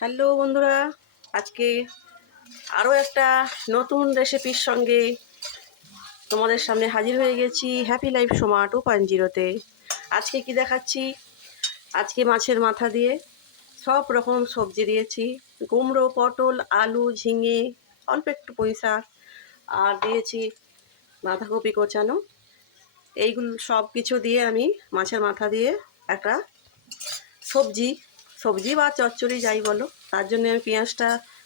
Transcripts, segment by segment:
Hello বন্ধুরা, আজকে আরও একটা নতুন রেসিপির সঙ্গে তোমাদের সামনে হাজির হয়ে গেছি হ্যাপি লাইফ সোমা 2.0-তে। আজকে কি দেখাচ্ছি? আজকে মাছের মাথা দিয়ে সব রকম সবজি দিয়েছি। কুমড়ো, পটল, আলু, ঝিঙে, অল্প একটু পুঁই শাক, আর দিয়েছি বাঁধাকপি কোচানো। এইগুলো সব কিছু দিয়ে আমি মাছের মাথা দিয়ে একটা সবজি সবজি বা চচ্চড়ি যাই বলো, তার জন্য আমি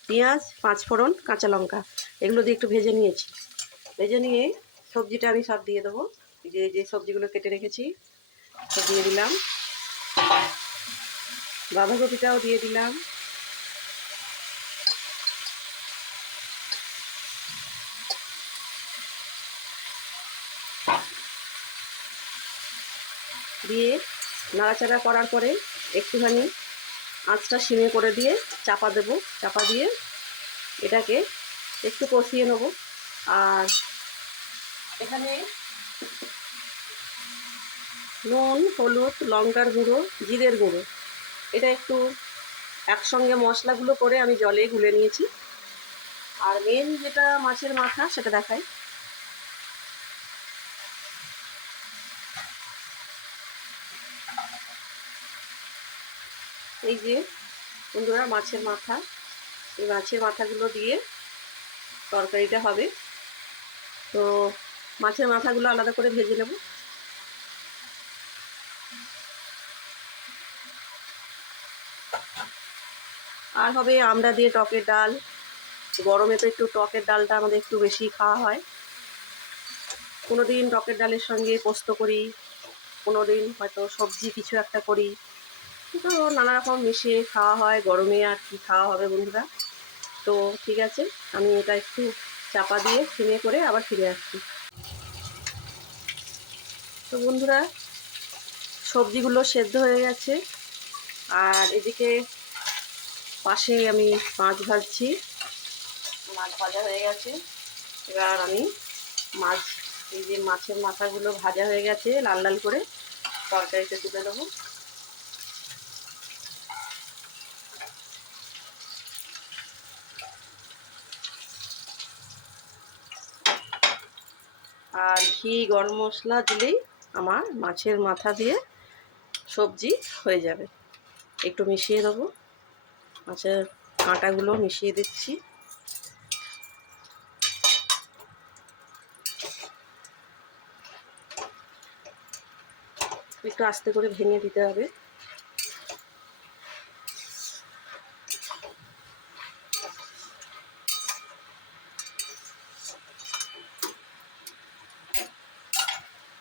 পেঁয়াজ, পাঁচফোড়ন, কাঁচা লঙ্কা এগুলো দিয়ে একটু ভেজে নিয়েছি। ভেজে নিয়ে সবজিটা আমি সব দিয়ে দেবো। যে যে সবজিগুলো কেটে রেখেছি সব দিয়ে দিলাম, বাঁধাকপিটাও দিয়ে দিলাম, দিয়ে নাড়াচাড়া করার পরে একটুখানি আঁচটা সিমে করে দিয়ে চাপা দেবো। চাপা দিয়ে এটাকে একটু কষিয়ে নেব। আর এখানে নুন, হলুদ, লঙ্কার গুঁড়ো, জিরের গুঁড়ো, এটা একটু একসঙ্গে মশলাগুলো করে আমি জলে গুলে নিয়েছি। আর মেন যেটা মাছের মাথা সেটা দেখাই। এই যে বন্ধুরা মাছের মাথা, এই মাছের মাথাগুলো দিয়ে তরকারিটা হবে। তো মাছের মাথাগুলো আলাদা করে ভেজে নেব। আর হবে আমড়া দিয়ে টকের ডাল। গরমে তো একটু টকের ডালটা আমাদের একটু বেশি খাওয়া হয়। কোনো দিন টকের ডালের সঙ্গে পোস্ত করি, কোনো দিন হয়তো সবজি কিছু একটা করি। তো নানা রকম মিশিয়ে খাওয়া হয়। গরমে আর কি খাওয়া হবে বন্ধুরা। তো ঠিক আছে, আমি এটা একটু চাপা দিয়ে সিমে করে আবার ফিরে আসছি। তো বন্ধুরা সবজিগুলো সেদ্ধ হয়ে গেছে, আর এদিকে পাশে আমি মাছ ভাজছি। মাছ ভাজা হয়ে গেছে। এবার আমি মাছ, এই যে মাছের মাথাগুলো ভাজা হয়ে গেছে লাল লাল করে, তরকারিতে তুলে দেবো। আর ঘি, গরম মশলা দিলেই আমার মাছের মাথা দিয়ে সবজি হয়ে যাবে। একটু মিশিয়ে দেবো, মাছের কাঁটাগুলো মিশিয়ে দিচ্ছি। একটু আস্তে করে ভেঙে দিতে হবে।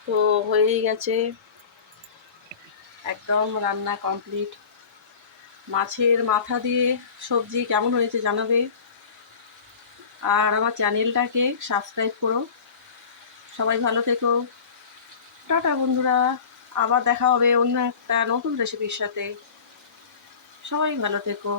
তো হয়েই গেছে, একদম রান্না কমপ্লিট। মাছের মাথা দিয়ে সবজি কেমন হয়েছে জানাবে। আর আমার চ্যানেলটাকে সাবস্ক্রাইব করো। সবাই ভালো থেকো। টাটা বন্ধুরা, আবার দেখা হবে অন্য একটা নতুন রেসিপির সাথে। সবাই ভালো থেকো।